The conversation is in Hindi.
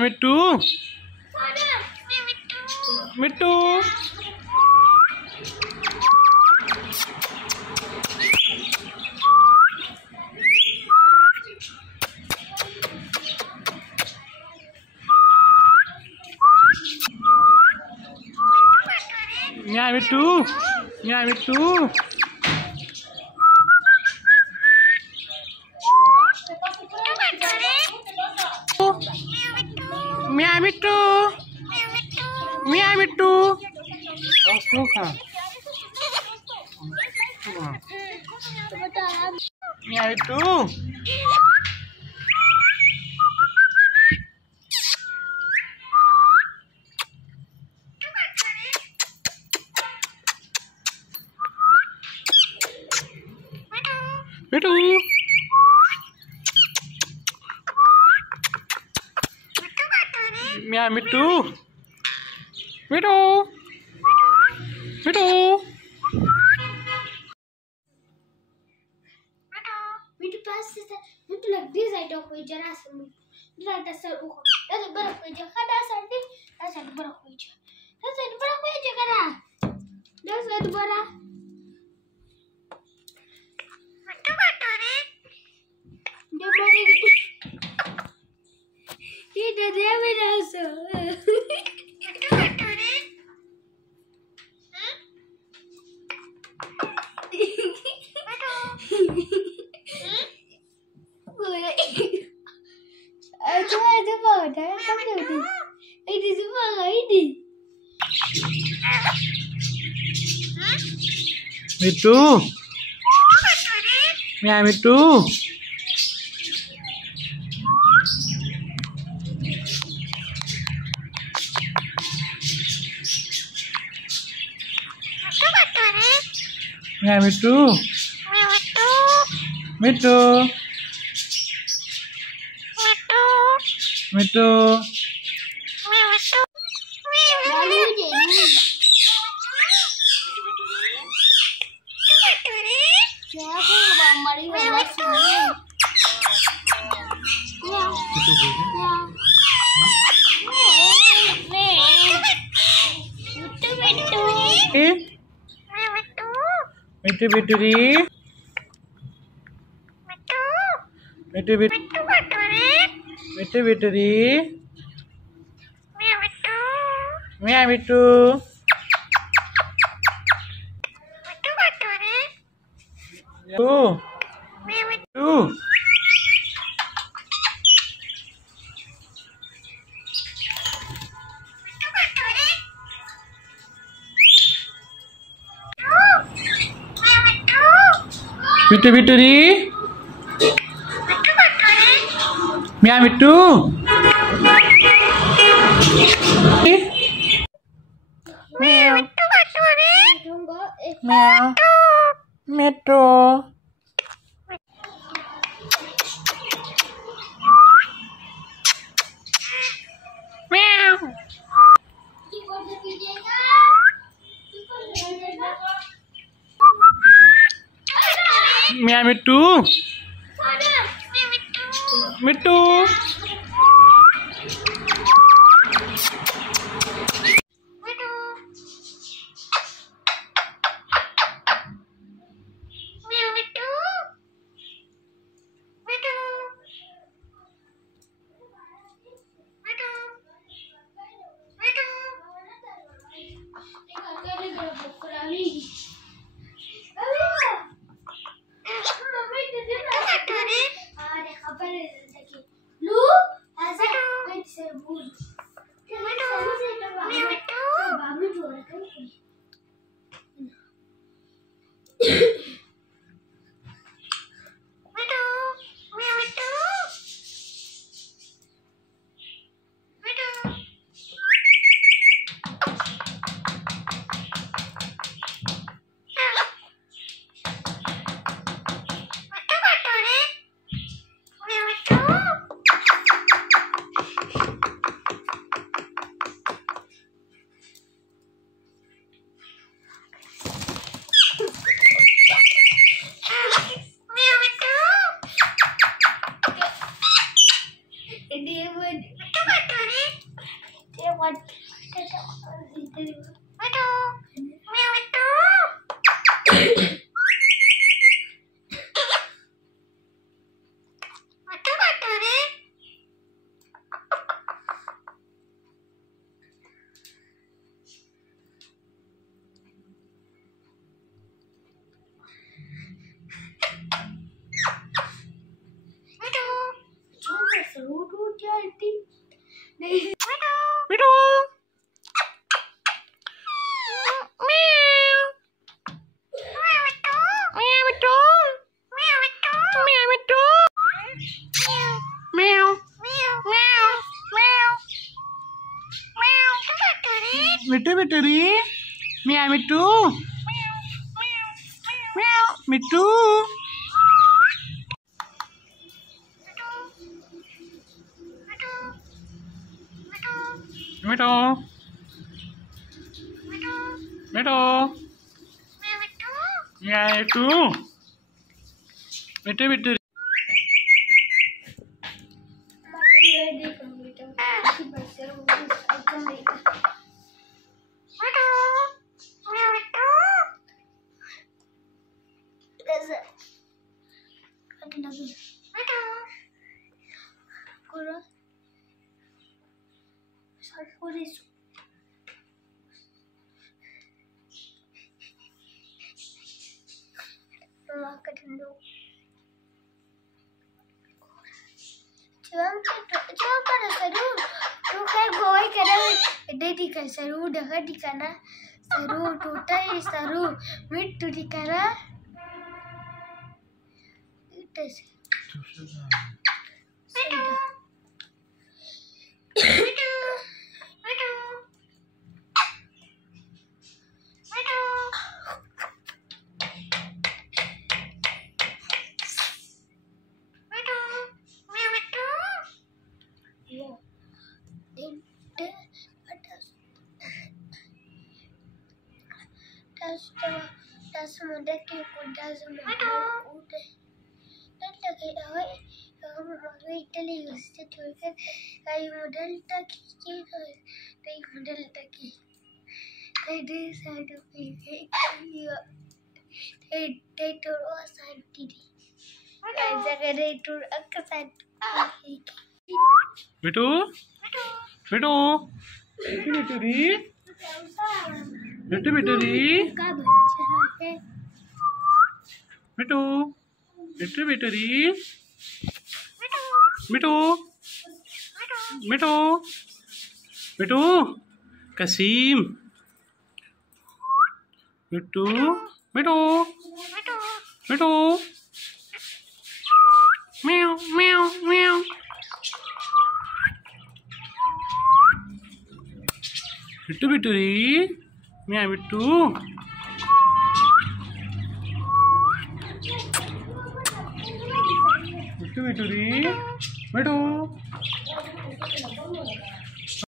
Mittu Mittu Mittu Mittu Mittu Mittu Mittu Mittu Mittu Mittu Mittu Mithu like this I don't know jara sa jara sa uko that's a better way kada sa this that's a better way that's a better way kada that's a better he did it also Mittu Mittu Mittu Mittu Mittu Mittu बिटूरी Mittu Mittu बिटूरी Mittu Mittu बिटूरी Mittu Mittu Mittu Mittu Mithu. Mithu, Mithu, meow, Mithu. Meow, Mithu. Mithu. Mithu. Meow, Mithu. Mithu, Mithu. Seru dekat di kana seru tutai seru Mithu di kana itu das mendaki kuda semua udah dan lagi awak mahu Italy usah tuikan kayu model tak kiri kayu model tak kiri kayu satu pilih kayu kayu turun santi kayu jaga turun ke santi Mithu. Mithu. Mithu, Mithu, Mithu. Mithu. Mithu, Mithu. Mithu. Mithu. Mithu. Kasim. Mithu. Mithu. Mithu. Meow, meow, meow. Mithu, Mithu. Meow, Mithu. Mithu, Mithu. Mithu.